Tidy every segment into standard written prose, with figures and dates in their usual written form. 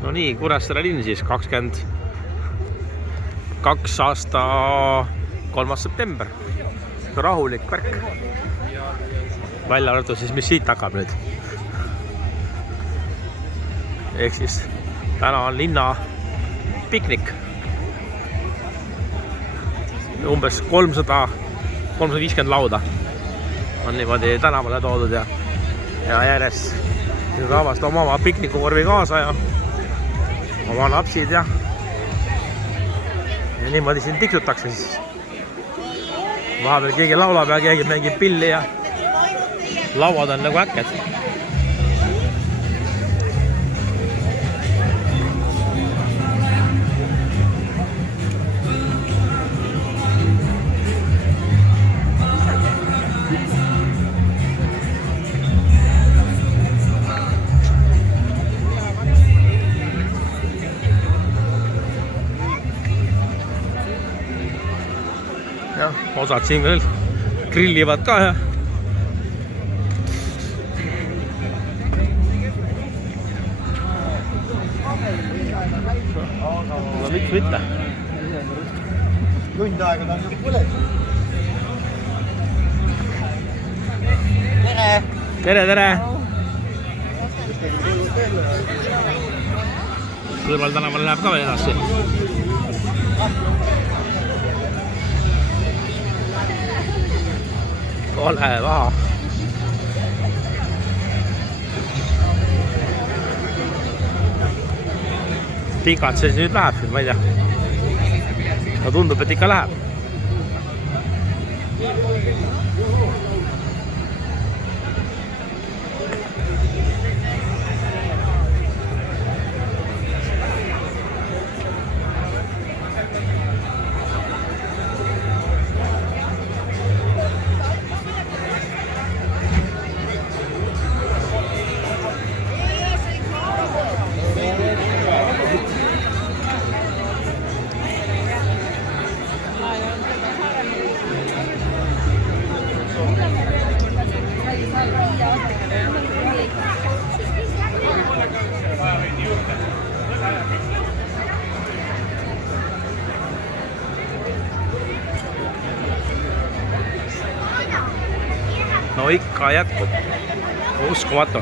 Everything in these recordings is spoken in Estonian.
No nii, Kuressaare linn siis 22 aasta 3. september. Rahulik värk. Välja arvatud siis, mis siit hakkab nüüd. Ehk siis täna on linna piknik. Umbes 350 lauda on niimoodi tänavale toodud ja järjest rahvast oma piknikukorvi kaasa ja oma napsid ja niimoodi siin tiksutakse siis. Vahepeal keegi laulab ja keegi mängib pilli ja lauad on nagu äkked. Ja osad siin veel grillivad ka ja no miks mitte? Tund aega ta on juba põles. Tere! Tere, tere! Kõrval tänaval läheb ka veel edasi. Ole vaha. Pikalt see nüüd läheb, ma ei tea. No tundub, et ikka läheb. No ikka jätkub. Uskumatu.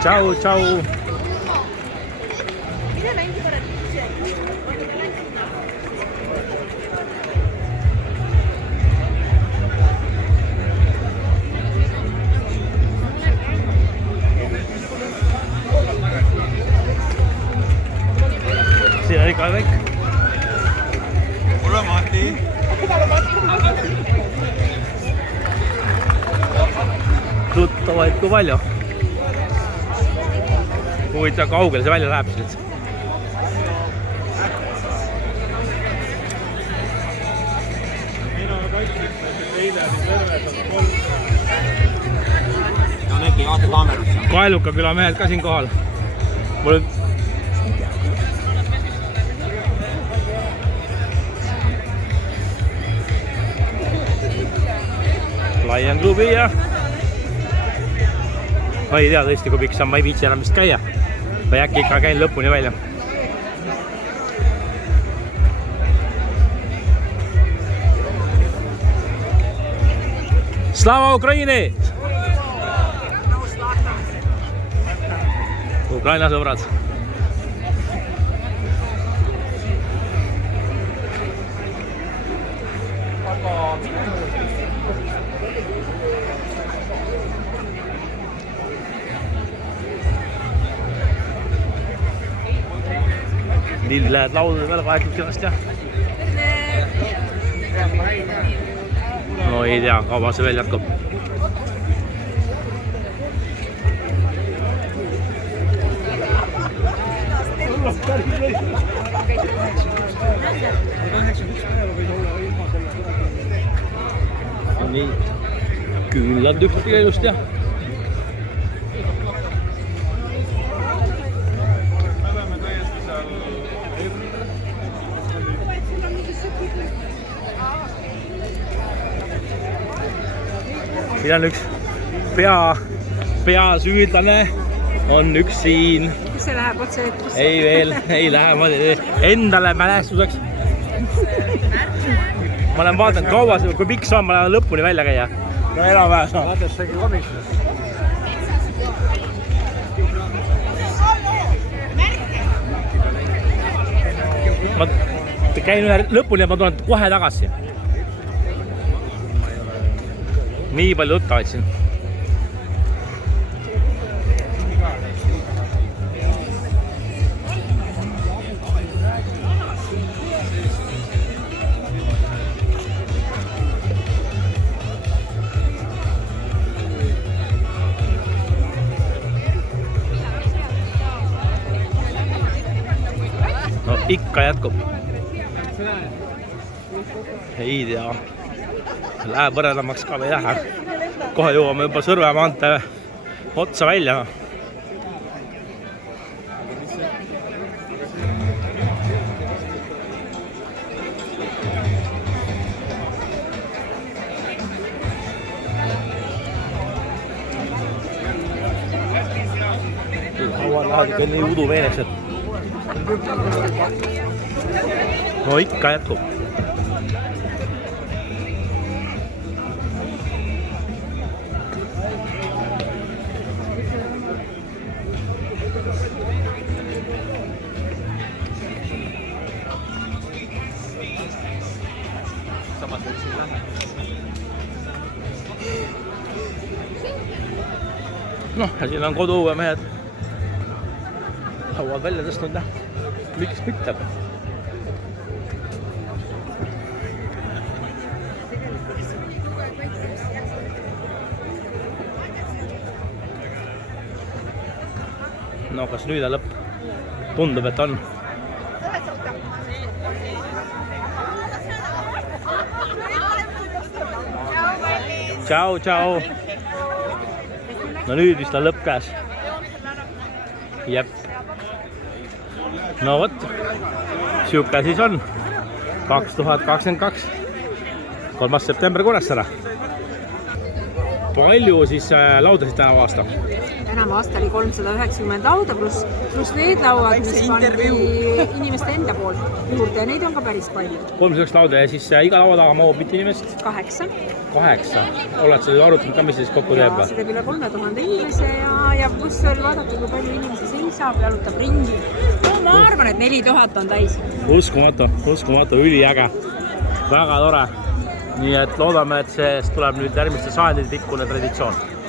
Tšau, tšau. Siin on ikka kõik. Kuule, Mati! Tuttavaid kui palju. Huvitav, kaugele see välja läheb siis. No neki vaata kaamerisse. Kaeluka küla mehed ka siin kohal. Mul Lion klubi ja ma ei tea tõesti, kui pikk see on, ma ei viitsi enam vist käia. Või äkki ikka käin lõpuni välja. Slava Ukraini! Ukraina sõbrad. Lilled laudade peale vahetult kenast ja no ei tea, kaua see veel jätkub. Nii, küllad ühtegi just ja siin on üks peasüüdlane on üks siin. Kus see läheb otse eetrisse? Ei veel, ei lähe, ma endale mälestuseks. Ma olen vaadanud kaua, kui pikk see on, ma lähen lõpuni välja käia. No enam-vähe saa. Vaatad segi komisjon. Ma käin ühe lõpuni ja ma tulen kohe tagasi. Nii palju tuttavaid siin. No ikka jätkub. Ei tea. Läheb võrreldamaks ka või ei lähe. Kohe jõuame juba Sõrve maantee otsa välja. Hauan läheb ikka nii uduveeneks, et no ikka jätkub. Noh, ja siin on koduõue mehed hauad välja tõstnud, miks mitte. No kas nüüd on lõpp? Tundub, et on. Tšau, tšau. No nüüd vist on lõpp käes. Jep. No võt, siuke siis on 2022, 3. september Kuressaare. Palju siis laudasid tänavu aasta? Tänavu aasta oli 390 lauda pluss need lauad, mis pandi inimeste enda poolt juurde ja neid on ka päris palju. 309 lauda ja siis iga laua taga mahub mitu inimest? 8. 8. Oled sa arutanud ka, mis siis kokku teeb? See teeb üle 3000 inimese ja pluss veel vaadata, kui palju inimesi seisab, jalutab ringi. No, ma arvan, et 4000 on täis. Uskumatu, üliäge. Väga tore. Nii et loodame, et see tuleb nüüd järgmiste sajandite pikkune traditsioon.